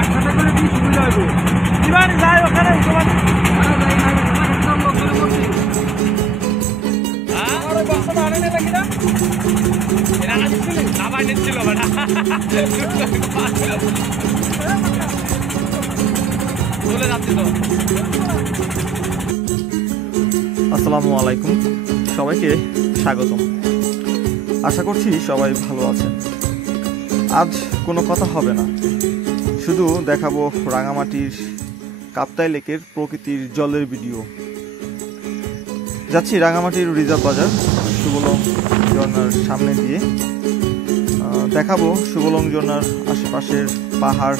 একসাথে করে দিয়ে সুবিধা হবে এবার যাই ওখানে তোমার আসসালামু আলাইকুম, সবাইকে স্বাগতম। আশা করছি সবাই ভালো আছেন। আজ কোনো কথা হবে না, শুধু দেখাবো রাঙামাটির কাপ্তাই লেকের প্রকৃতির জলের ভিডিও। যাচ্ছি রাঙামাটির রিজার্ভ বাজার সুবলং ঝর্ণার সামনে দিয়ে। দেখাবো সুবলং ঝর্ণার আশেপাশের পাহাড়,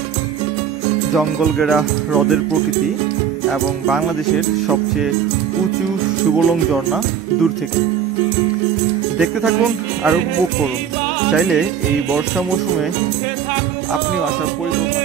জঙ্গল ঘেরা হ্রদের প্রকৃতি এবং বাংলাদেশের সবচেয়ে উঁচু সুবলং ঝর্ণা দূর থেকে। দেখতে থাকুন আর উপভোগ করুন। চাইলে এই বর্ষা মৌসুমে আপনিও আসার পরিকল্পনা